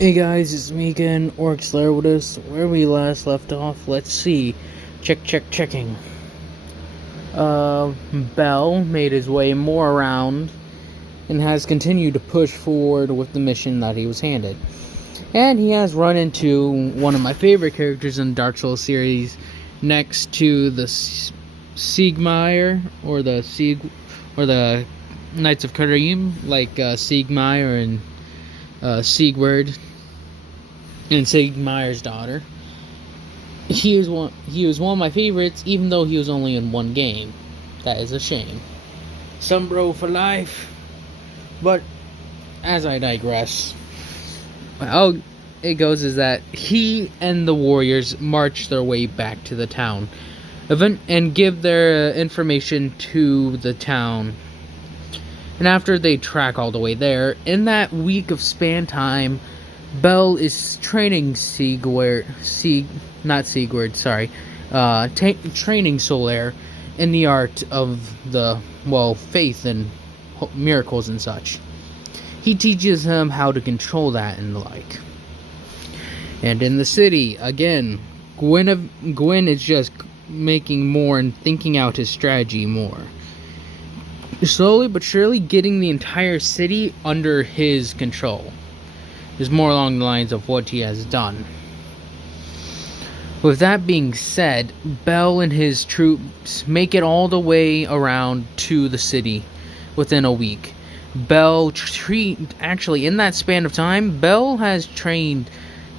Hey guys, it's me again, Solaire with us. Where we last left off, let's see. Checking. Bell made his way more around and has continued to push forward with the mission that he was handed. And he has run into one of my favorite characters in the Dark Souls series, next to the Siegmeyer or the Knights of Karim, like Siegmeyer and Siegward and Siegmeyer's daughter. He was one of my favorites, even though he was only in one game. That is a shame. Some bro for life. But as I digress, how it goes is that he and the warriors march their way back to the town, and give their information to the town. And after they track all the way there, in that week of span time, Bell is training training Solaire in the art of faith and miracles and such. He teaches him how to control that and the like. And in the city, again, Gwyn is just making more and thinking out his strategy more. Slowly but surely getting the entire city under his control. Is more along the lines of what he has done. With that being said, Bell and his troops make it all the way around to the city within a week. Actually, in that span of time, Bell has trained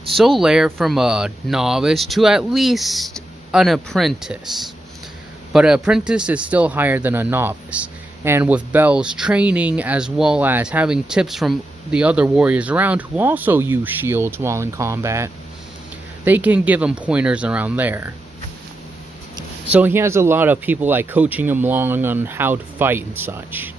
Solaire from a novice to at least an apprentice. But an apprentice is still higher than a novice. And with Bell's training, as well as having tips from the other warriors around who also use shields while in combat, they can give him pointers around there. So he has a lot of people like coaching him along on how to fight and such.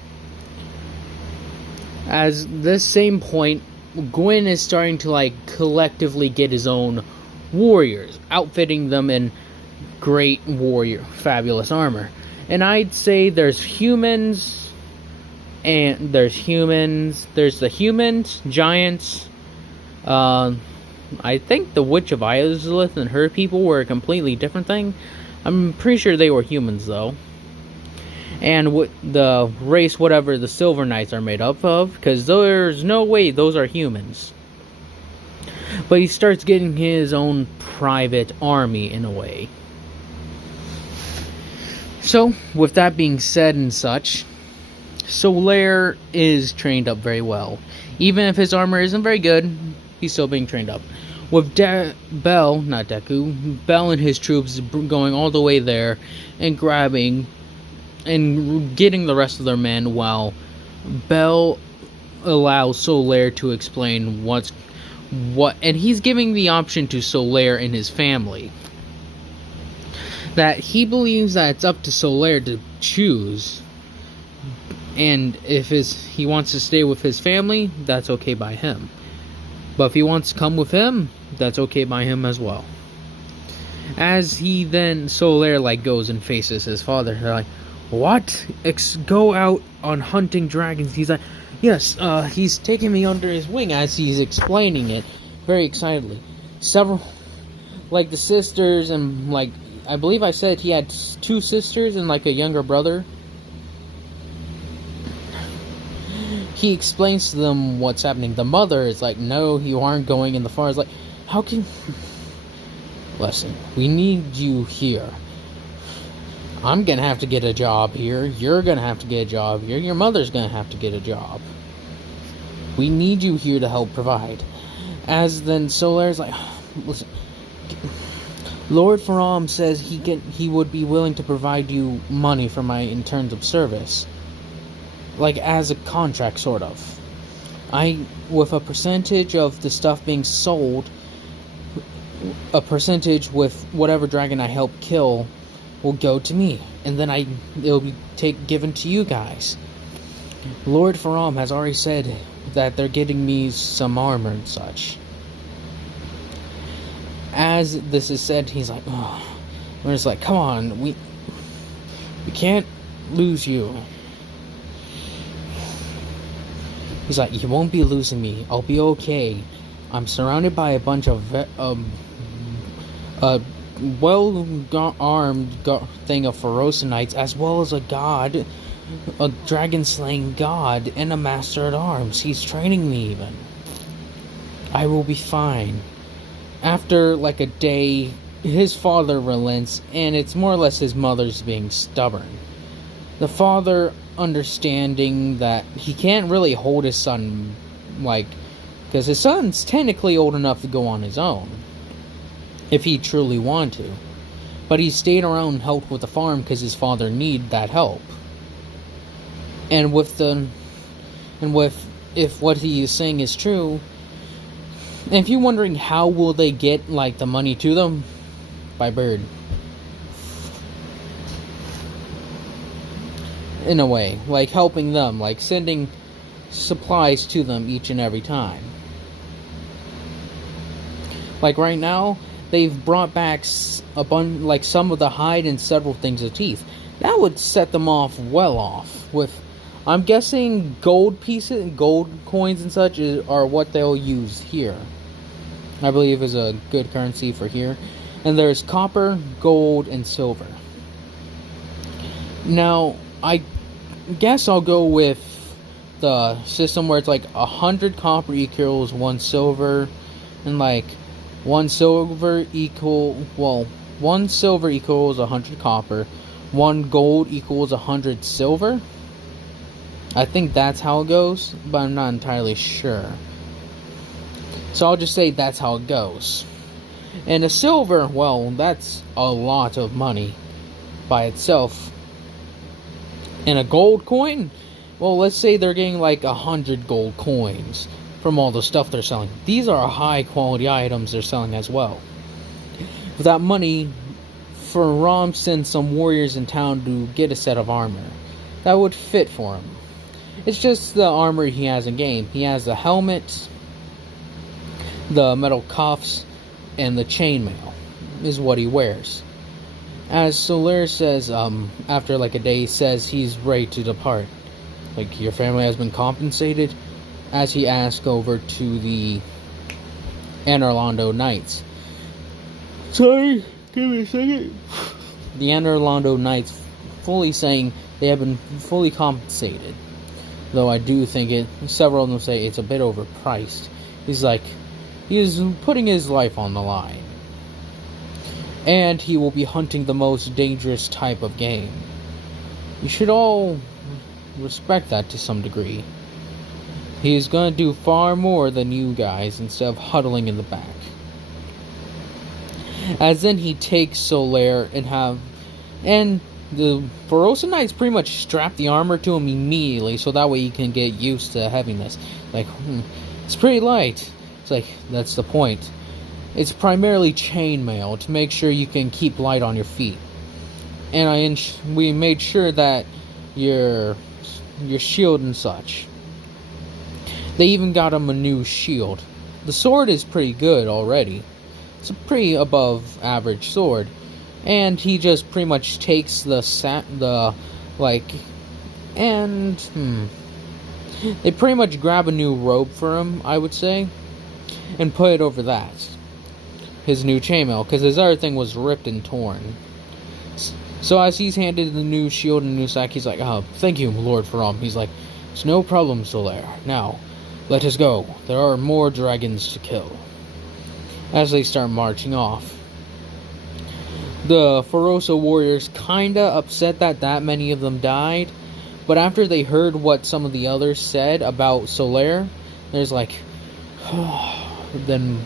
As this same point, Gwyn is starting to collectively get his own warriors, outfitting them in great fabulous armor. And I'd say there's the humans, giants. I think the Witch of Izalith and her people were a completely different thing. I'm pretty sure they were humans, though. And the race, whatever the Silver Knights are made up of, because there's no way those are humans. But he starts getting his own private army, in a way. So, with that being said and such, Solaire is trained up very well. Even if his armor isn't very good, he's still being trained up. With Bell and his troops going all the way there and grabbing and getting the rest of their men, while Bell allows Solaire to explain what, and he's giving the option to Solaire and his family. That he believes that it's up to Solaire to choose. And if he wants to stay with his family, that's okay by him. But if he wants to come with him, that's okay by him as well. As Solaire goes and faces his father, they're like, what? Go out on hunting dragons. He's like, yes, he's taking me under his wing, as he's explaining it very excitedly. Several, the sisters and I believe I said he had 2 sisters and a younger brother. He explains to them what's happening. The mother is like, no, you aren't going in the forest. How can... Listen, we need you here. I'm gonna have to get a job here. You're gonna have to get a job here. Your mother's gonna have to get a job. We need you here to help provide. As then Solaire's like, listen... Lord Faram says he would be willing to provide you money in terms of service. As a contract, sort of. With a percentage of the stuff being sold, a percentage with whatever dragon I help kill will go to me. And then it'll be given to you guys. Lord Faram has already said that they're getting me some armor and such. As this is said, he's like, oh. We're just like, come on, we can't lose you. He's like, you won't be losing me. I'll be okay. I'm surrounded by a bunch of well-armed thing of Ferocenites, as well as a god, a dragon-slaying god, and a master at arms. He's training me even. I will be fine. After like a day, his father relents, and it's more or less his mother's being stubborn. The father understanding that he can't really hold his son, because his son's technically old enough to go on his own, if he truly wanted to. But he stayed around and helped with the farm because his father needed that help. And if what he is saying is true, and if you're wondering how will they get the money to them, by bird. In a way, helping them, sending supplies to them each and every time. Right now, they've brought back some of the hide and several things of teeth. That would set them off well off with, I'm guessing, gold pieces, gold coins and such are what they'll use here. I believe is a good currency for here. And there's copper, gold, and silver. Now, I guess I'll go with the system where it's 100 copper equals 1 silver, and 1 silver equals 100 copper, 1 gold equals 100 silver. I think that's how it goes, but I'm not entirely sure. So I'll just say that's how it goes. And a silver, well, that's a lot of money by itself. And a gold coin, well, let's say they're getting 100 gold coins from all the stuff they're selling. These are high quality items they're selling as well. With that money, Faram sends some warriors in town to get a set of armor that would fit for him. It's just the armor he has in game. He has the helmet, the metal cuffs, and the chainmail is what he wears. As Solaire says, after a day, says he's ready to depart. Your family has been compensated? As he asks over to the Anorlando Knights. Sorry, give me a second. The Anorlando Knights fully saying they have been fully compensated. Though I do think several of them say it's a bit overpriced. He is putting his life on the line. And he will be hunting the most dangerous type of game. You should all respect that to some degree. He is going to do far more than you guys instead of huddling in the back. As then he takes Solaire and the Feroce Knights pretty much strap the armor to him immediately so that way he can get used to heaviness. It's pretty light. It's that's the point. It's primarily chainmail to make sure you can keep light on your feet. And we made sure that your shield and such. They even got him a new shield. The sword is pretty good already. It's a pretty above average sword. And he just pretty much takes they pretty much grab a new robe for him, I would say, and put it over that. His new chainmail, because his other thing was ripped and torn. So as he's handed the new shield and new sack, he's oh, thank you, Lord Faram. He's it's no problem, Solaire. Now, let us go. There are more dragons to kill. As they start marching off. The Feroce warriors kinda upset that many of them died, but after they heard what some of the others said about Solaire, there's then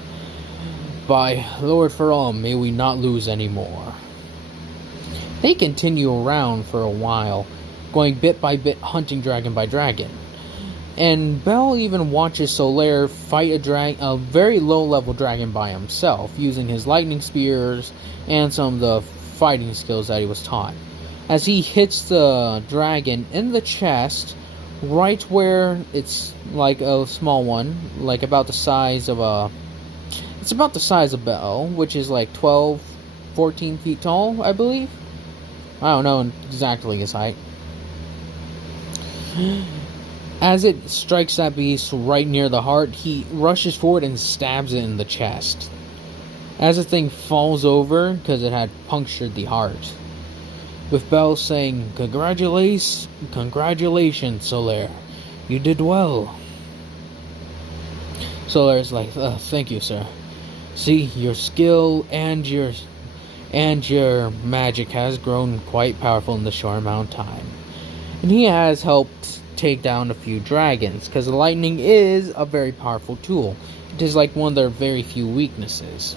by Lord Faram, may we not lose any more. They continue around for a while, going bit by bit, hunting dragon by dragon. And Bell even watches Solaire fight a very low-level dragon by himself, using his lightning spears and some of the fighting skills that he was taught. As he hits the dragon in the chest, right where it's a small one, about the size of it's about the size of Bell, which is 12, 14 feet tall, I believe. I don't know exactly his height. As it strikes that beast right near the heart, he rushes forward and stabs it in the chest. As the thing falls over, because it had punctured the heart, with Bell saying, Congratulations, Solaire. You did well." Solaire's like, "Thank you, sir. See, your skill and your magic has grown quite powerful in the short amount of time. And he has helped take down a few dragons, because lightning is a very powerful tool. It is like one of their very few weaknesses."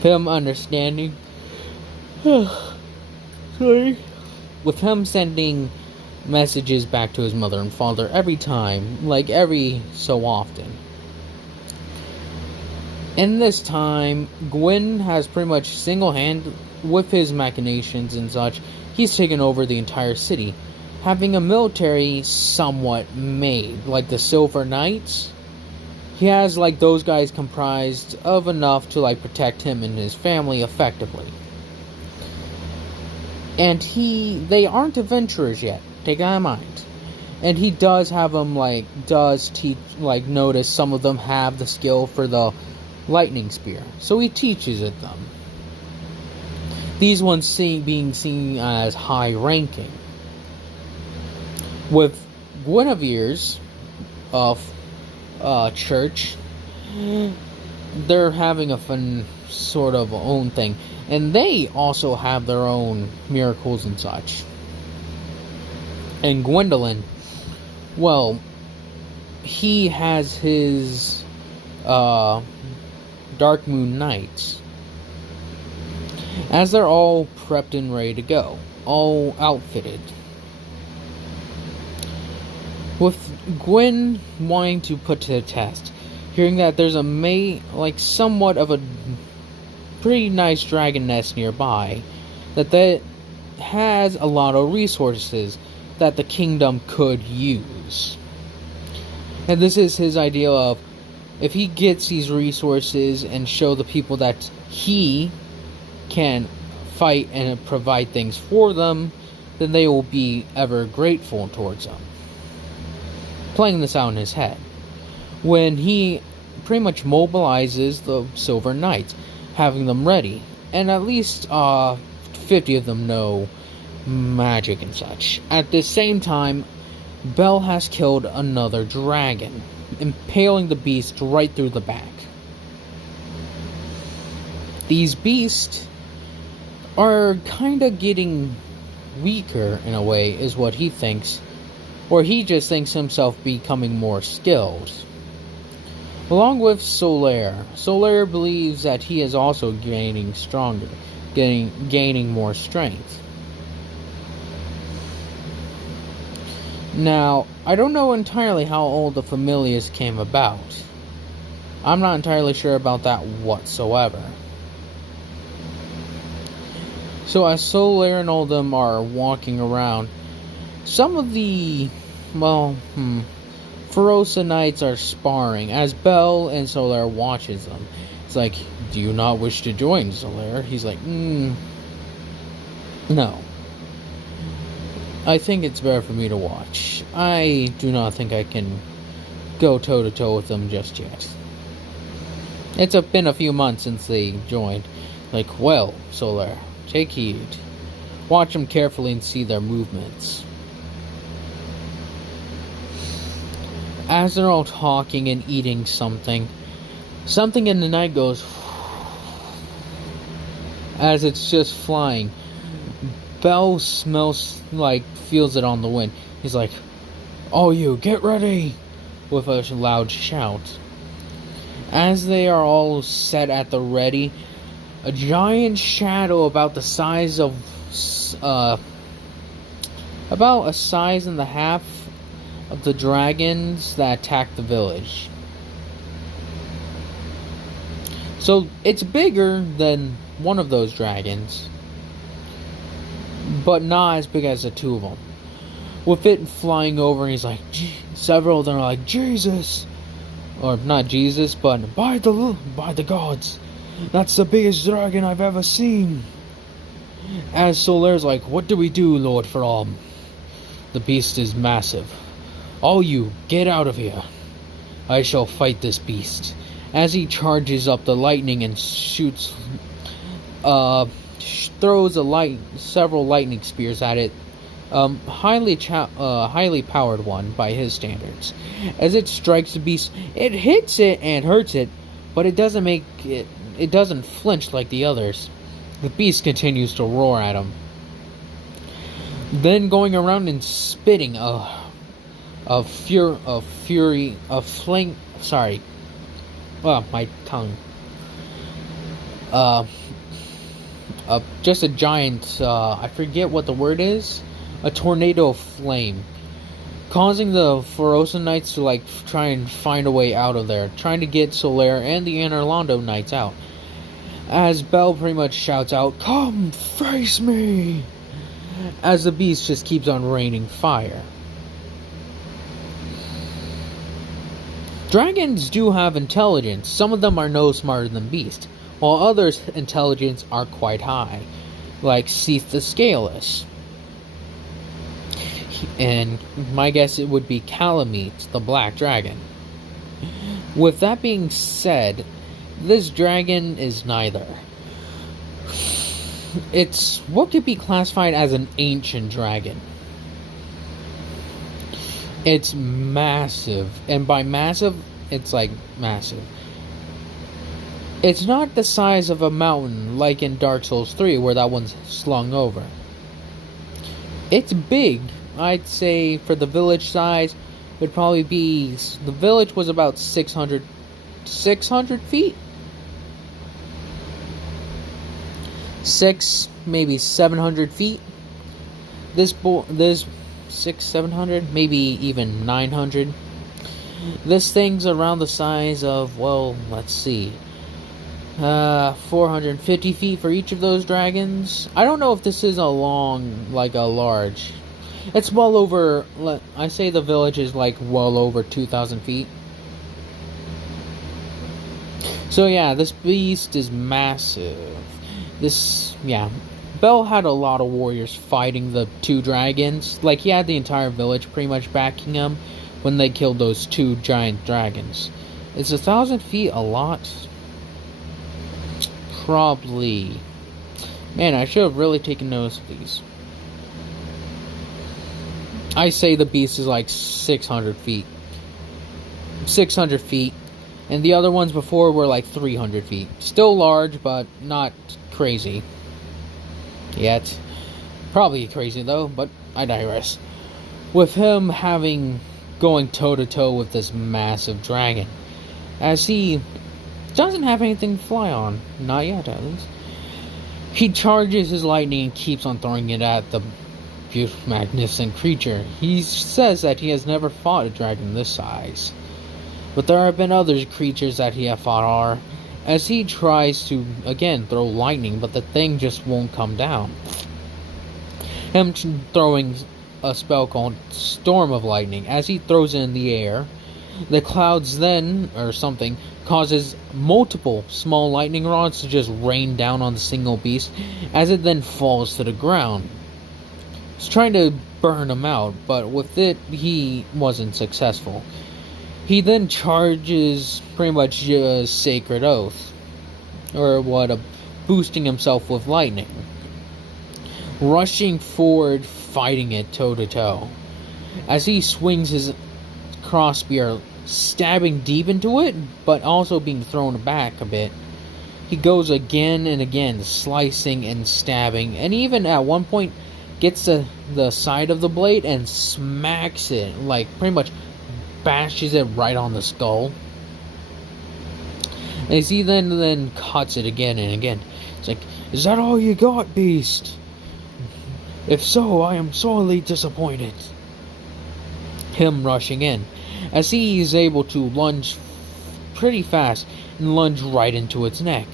Him understanding, sorry, with him sending messages back to his mother and father every time, like every so often. In this time, Gwyn has pretty much single-handed, with his machinations and such, he's taken over the entire city, having a military somewhat made, like the Silver Knights. He has like those guys comprised of enough to like protect him and his family effectively. And they aren't adventurers yet, take that in mind. And he does have them notice some of them have the skill for the lightning spear, so he teaches it them. These ones being seen as high ranking. With Guinevere's church, they're having a fun sort of own thing, and they also have their own miracles and such. And Gwendolyn, well, he has his Dark Moon Knights, as they're all prepped and ready to go, all outfitted. With Gwyn wanting to put to the test, hearing that there's somewhat of a pretty nice dragon nest nearby, that has a lot of resources that the kingdom could use. And this is his idea of, if he gets these resources and show the people that he can fight and provide things for them, then they will be ever grateful towards him. Playing this out in his head, when he pretty much mobilizes the Silver Knights, having them ready, and at least 50 of them know magic and such. At the same time, Bell has killed another dragon, impaling the beast right through the back. These beasts are kind of getting weaker in a way, is what he thinks, or he just thinks himself becoming more skilled. Along with Solaire. Solaire believes that he is also gaining stronger, gaining more strength. Now, I don't know entirely how all the familiars came about. I'm not entirely sure about that whatsoever. So as Solaire and all of them are walking around, some of the, Ferosa Knights are sparring as Bell and Solaire watches them. It's like, "Do you not wish to join, Solaire?" He's like, "No. I think it's better for me to watch. I do not think I can go toe-to-toe with them just yet." It's been a few months since they joined. Like, "Well, Solaire, take heed. Watch them carefully and see their movements." As they're all talking and eating something in the night goes as it's just flying. Bell feels it on the wind. He's like, "All you, get ready!" with a loud shout. As they are all set at the ready, a giant shadow about the size of about a size and a half of the dragons that attacked the village. So it's bigger than one of those dragons, but not as big as the two of them. With it flying over, he's like, several of them are like, "Jesus!" Or not Jesus, but by the gods, that's the biggest dragon I've ever seen. As Solaire's like, "What do we do, Lord From? The beast is massive. All you, get out of here. I shall fight this beast. As he charges up the lightning and shoots, throws several lightning spears at it. Highly powered one by his standards. As it strikes the beast, it hits it and hurts it, but it doesn't flinch like the others. The beast continues to roar at him, then going around and spitting my tongue. Just a giant, I forget what the word is, a tornado of flame, causing the Ferosa Knights to try and find a way out of there, trying to get Solaire and the Anorlando Knights out. As Belle pretty much shouts out, "Come face me!" as the beast just keeps on raining fire. Dragons do have intelligence. Some of them are no smarter than beasts, while others' intelligence are quite high, like Seath the Scaleless. And my guess it would be Calamite, the black dragon. With that being said, this dragon is neither. It's what could be classified as an ancient dragon. It's massive, and by massive, it's massive. It's not the size of a mountain like in Dark Souls 3 where that one's slung over. It's big. I'd say for the village size, would probably be, the village was about 600 feet? maybe 700 feet. This 700, maybe even 900. This thing's around the size of, well, let's see, 450 feet for each of those dragons. I don't know if this is a large. It's well over, I say the village is well over 2,000 feet. So yeah, this beast is massive. Bell had a lot of warriors fighting the two dragons. He had the entire village pretty much backing him when they killed those two giant dragons. Is 1,000 feet a lot? Probably. Man, I should have really taken notice of these. I say the beast is 600 feet. 600 feet. And the other ones before were 300 feet. Still large, but not crazy yet. Probably crazy though, but I digress. With him going toe to toe with this massive dragon, as he doesn't have anything to fly on, not yet at least. He charges his lightning and keeps on throwing it at the beautiful, magnificent creature. He says that he has never fought a dragon this size, but there have been other creatures that he has fought as he tries to, again, throw lightning, but the thing just won't come down. Him throwing a spell called Storm of Lightning. As he throws it in the air, the clouds then, or something, causes multiple small lightning rods to just rain down on the single beast, as it then falls to the ground. He's trying to burn him out, but with it, he wasn't successful. He then charges pretty much a Sacred Oath, or boosting himself with lightning, rushing forward, fighting it toe to toe. As he swings his crossbeam, stabbing deep into it, but also being thrown back a bit. He goes again and again, slicing and stabbing, and even at one point gets to the side of the blade and smacks it, pretty much bashes it right on the skull. As he then cuts it again and again. It's is that all you got, beast? If so, I am sorely disappointed. Him rushing in, as he is able to lunge pretty fast and lunge right into its neck.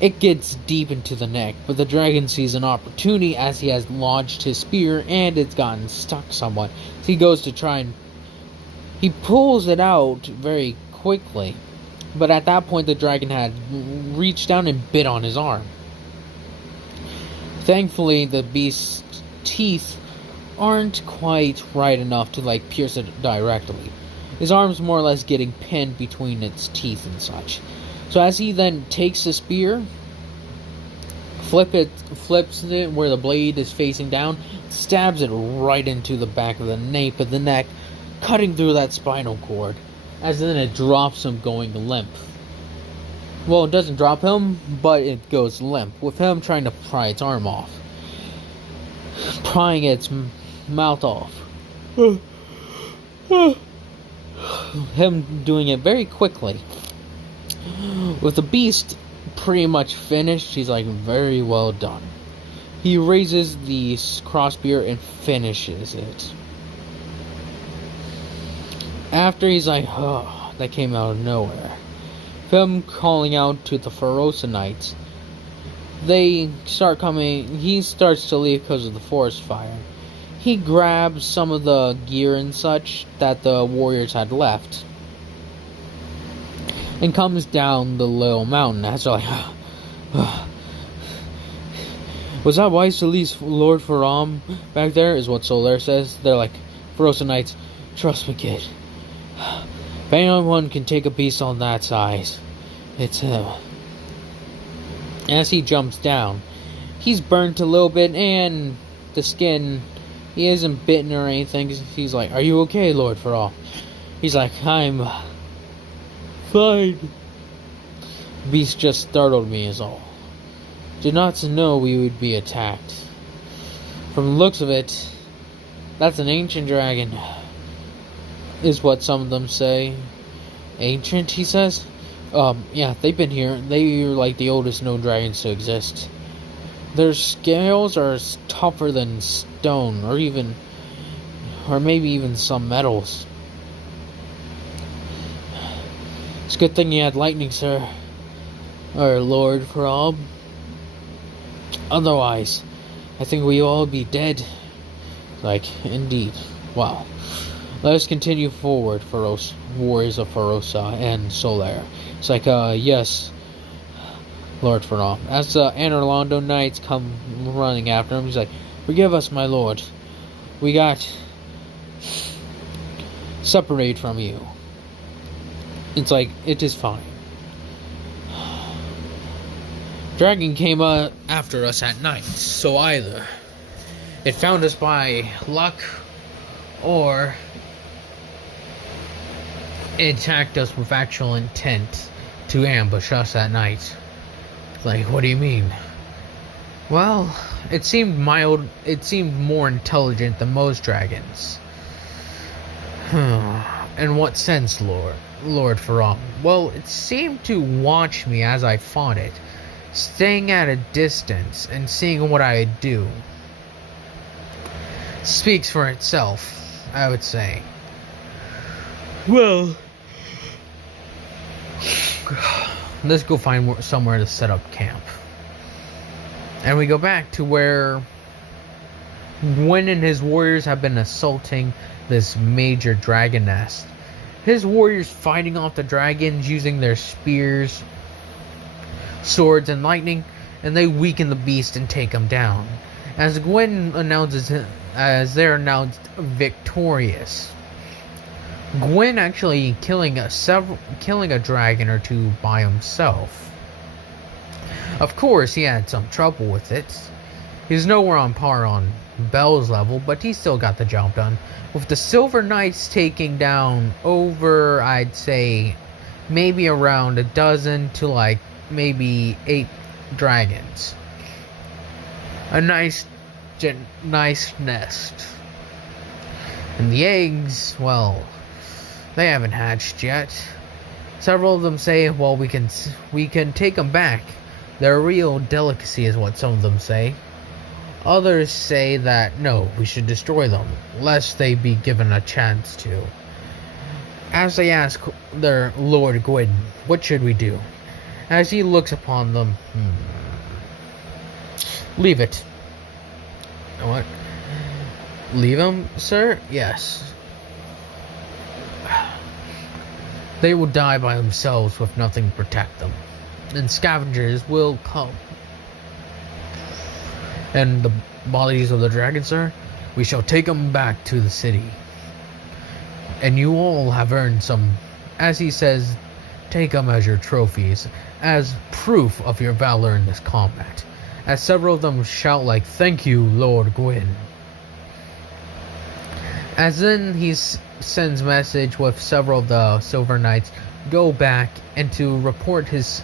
It gets deep into the neck, but the dragon sees an opportunity as he has launched his spear and it's gotten stuck somewhat. So he goes to try and he pulls it out very quickly, but at that point the dragon had reached down and bit on his arm. Thankfully, the beast's teeth aren't quite right enough to like pierce it directly. His arm's more or less getting pinned between its teeth and such. So as he then takes the spear, flips it where the blade is facing down, stabs it right into the back of the nape of the neck, cutting through that spinal cord, as then it drops him going limp. Well, it doesn't drop him, but it goes limp, with him trying to pry its arm off. Prying its mouth off. Him doing it very quickly. With the beast pretty much finished, he's like, very well done. He raises the crossbeard and finishes it. After he's like, oh, that came out of nowhere. Him calling out to the Ferocinites. They start coming. He starts to leave because of the forest fire. He grabs some of the gear and such that the warriors had left, and comes down the little mountain. That's like, was that wise to leave Lord Faram back there? Is what Solaire says. They're like, Ferocinites, trust me, kid. If anyone can take a beast on that size, it's him. As he jumps down, he's burnt a little bit, and the skin, he isn't bitten or anything. He's like, are you okay, Lord Faram? He's like, I'm fine. Beast just startled me is all. Did not know we would be attacked. From the looks of it, that's an ancient dragon, is what some of them say. Ancient, he says? Yeah, they've been here. They're like the oldest known dragons to exist. Their scales are tougher than stone, or maybe even some metals. It's a good thing you had lightning, sir. Or Lord Faram. Otherwise, I think we all be dead. Like, indeed. Wow. Let us continue forward, warriors of Ferosa and Solaire. It's like, yes, Lord Faram. As the Anorlando knights come running after him, he's like, forgive us, my lord. We got separated from you. It's like, it is fine. Dragon came after us at night, so either it found us by luck, or it attacked us with actual intent to ambush us at night. Like, what do you mean? Well, it seemed more intelligent than most dragons. In what sense, Lord Faram? Well, it seemed to watch me as I fought it, staying at a distance and seeing what I would do. Speaks for itself, I would say. Well, let's go find somewhere to set up camp. And we go back to where Gwyn and his warriors have been assaulting this major dragon nest. His warriors fighting off the dragons using their spears, swords, and lightning, and they weaken the beast and take him down. As Gwyn as they're announced victorious. Gwyn actually killing a dragon or two by himself. Of course, he had some trouble with it. He's nowhere on par on Bell's level, but he still got the job done. With the Silver Knights taking down over, I'd say, maybe around a dozen to like maybe 8 dragons. A nice nest. And the eggs, well, they haven't hatched yet. Several of them say, well, we can take them back. They're a real delicacy is what some of them say. Others say that, no, we should destroy them, lest they be given a chance to. As they ask their Lord Gwyn, what should we do? As he looks upon them, leave it. What? Leave them, sir? Yes. They will die by themselves with nothing to protect them. And scavengers will come. And the bodies of the dragons, sir? We shall take him back to the city. And you all have earned some, as he says, take them as your trophies, as proof of your valor in this combat. As several of them shout like, thank you, Lord Gwyn. As then he sends message with several of the Silver Knights go back and to report his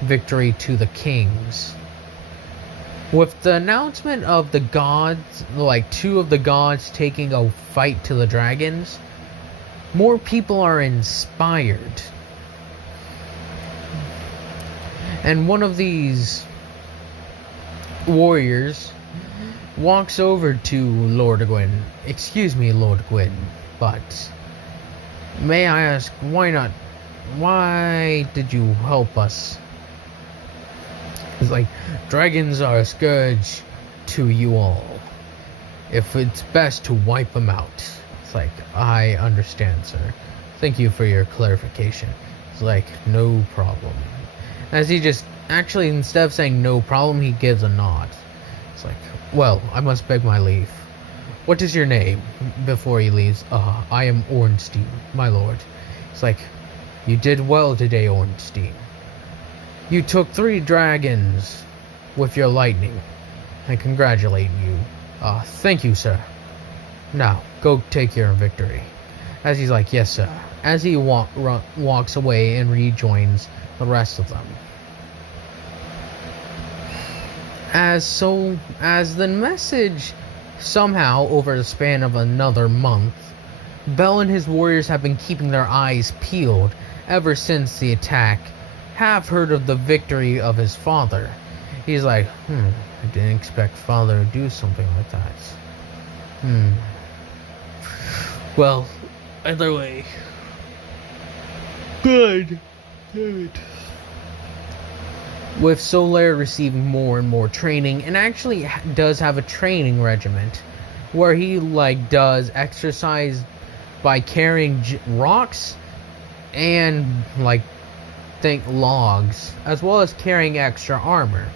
victory to the kings. With the announcement of the gods, like 2 of the gods taking a fight to the dragons, more people are inspired. And one of these warriors walks over to Lord Gwyn. Excuse me, Lord Gwyn, but may I ask, why did you help us? It's like, dragons are a scourge to you all. If it's best to wipe them out. It's like, I understand, sir. Thank you for your clarification. It's like, no problem. As he just, actually, instead of saying no problem, he gives a nod. It's like, well, I must beg my leave. What is your name? Before he leaves, I am Ornstein, my lord. It's like, you did well today, Ornstein. You took 3 dragons with your lightning. I congratulate you. Thank you, sir. Now, go take your victory. As he's like, yes, sir. As he walks away and rejoins the rest of them. As the message, somehow, over the span of another month, Bell and his warriors have been keeping their eyes peeled ever since the attack, have heard of the victory of his father. He's like, I didn't expect father to do something like that. Well, either way. Good. With Solaire receiving more and more training, and actually does have a training regiment where he does exercise by carrying rocks and logs, as well as carrying extra armor,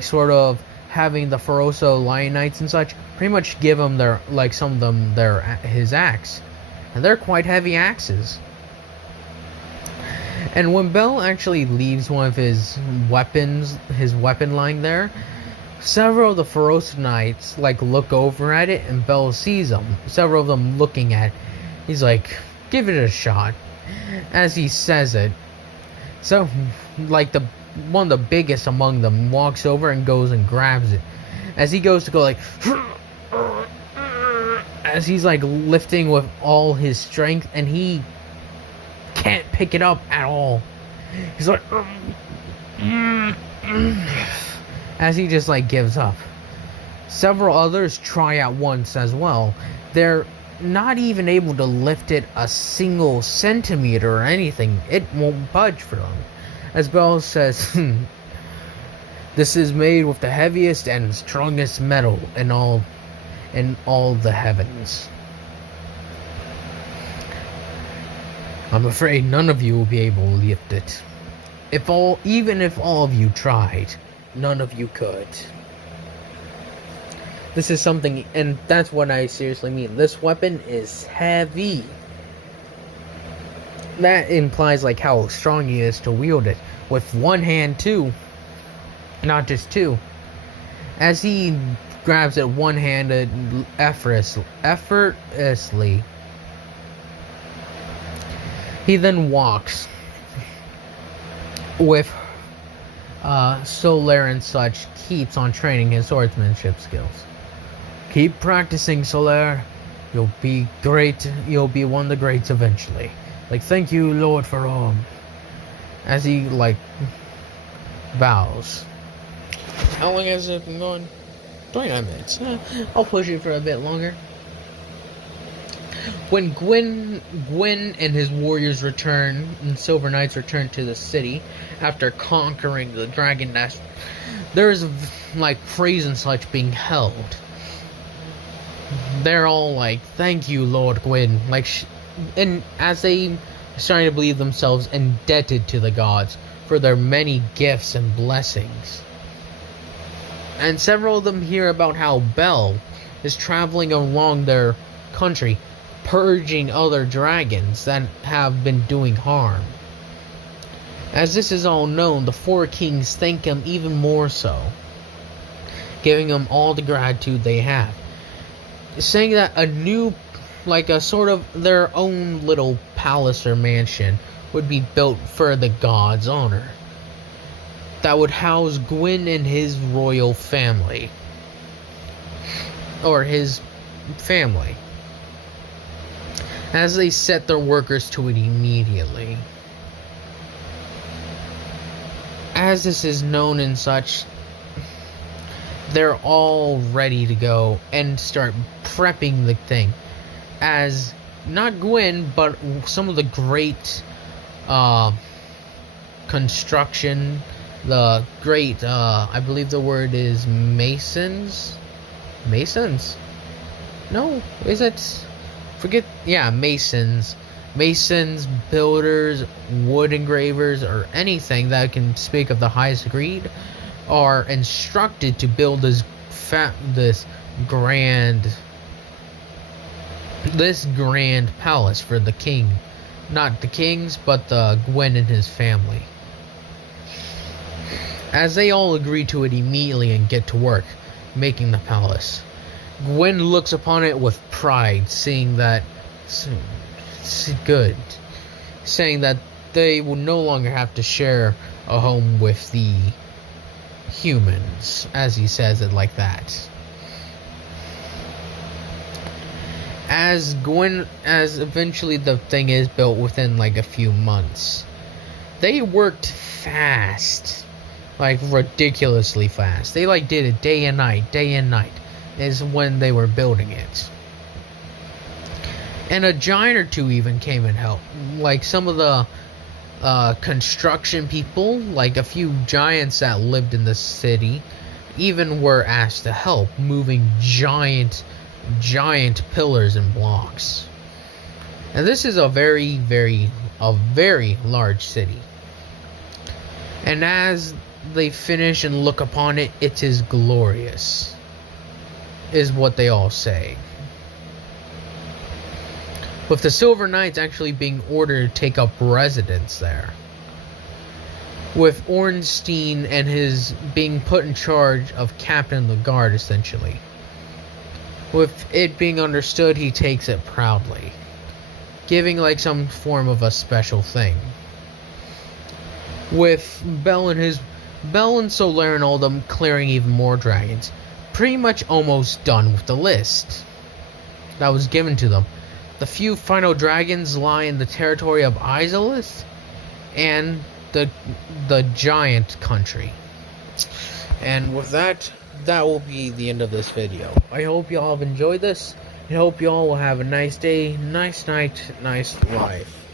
sort of having the Feroso Lion Knights and such pretty much give him his axe, and they're quite heavy axes. And when Bell actually leaves one of his weapon lying there, several of the Feroso Knights look over at it, and Bell sees them, several of them looking at it. He's like, give it a shot. As he says it, so one of the biggest among them walks over and goes and grabs it. As he goes to go as he's lifting with all his strength, and he can't pick it up at all. He's like, as he just gives up. Several others try at once as well. They're not even able to lift it a single centimeter or anything. It won't budge for them. As Bell says, this is made with the heaviest and strongest metal in all the heavens. I'm afraid none of you will be able to lift it. Even if all of you tried, none of you could. This is something, and that's what I seriously mean. This weapon is heavy. That implies how strong he is to wield it with one hand too, not just two. As he grabs it one-handed, effortlessly, he then walks with Solaire and such, keeps on training his swordsmanship skills. Keep practicing, Solaire. You'll be great. You'll be one of the greats eventually. Thank you, Lord, for all. As he bows. How long has it been going? 29 minutes. I'll push it for a bit longer. When Gwyn and his warriors return, and Silver Knights return to the city after conquering the dragon nest, there's praise and such being held. They're all thank you, Lord Gwyn. And as they are starting to believe themselves indebted to the gods for their many gifts and blessings. And several of them hear about how Bell is traveling along their country, purging other dragons that have been doing harm. As this is all known, the four kings thank him even more so, giving him all the gratitude they have, saying that a new, like a sort of their own little palace or mansion would be built for the god's honor, that would house Gwyn and his royal family, or his family, as they set their workers to it immediately. As this is known and such, they're all ready to go and start prepping the thing, as not Gwyn, but some of the great construction, the great I believe the word is masons? No, is it? Forget, yeah, masons, builders, wood engravers, or anything that can speak of the highest degree, are instructed to build this grand palace for the king. Not the kings, but the Gwyn and his family. As they all agree to it immediately and get to work making the palace, Gwyn looks upon it with pride, seeing that it's good, saying that they will no longer have to share a home with the humans, as he says it like that. As eventually the thing is built within like a few months. They worked fast, like ridiculously fast. They like did it day and night is when they were building it. And a giant or two even came and helped. Like some of the construction people, like a few giants that lived in the city, even were asked to help moving giant pillars and blocks. And this is a very large city. And as they finish and look upon it, it is glorious, is what they all say. With the Silver Knights actually being ordered to take up residence there, with Ornstein and his being put in charge of captain of the guard, essentially. With it being understood, he takes it proudly, giving like some form of a special thing. With Bell and Solaire and all them clearing even more dragons, pretty much almost done with the list that was given to them. The few final dragons lie in the territory of Isolus and the giant country. And with that will be the end of this video. I hope y'all have enjoyed this. I hope y'all will have a nice day, nice night, nice life.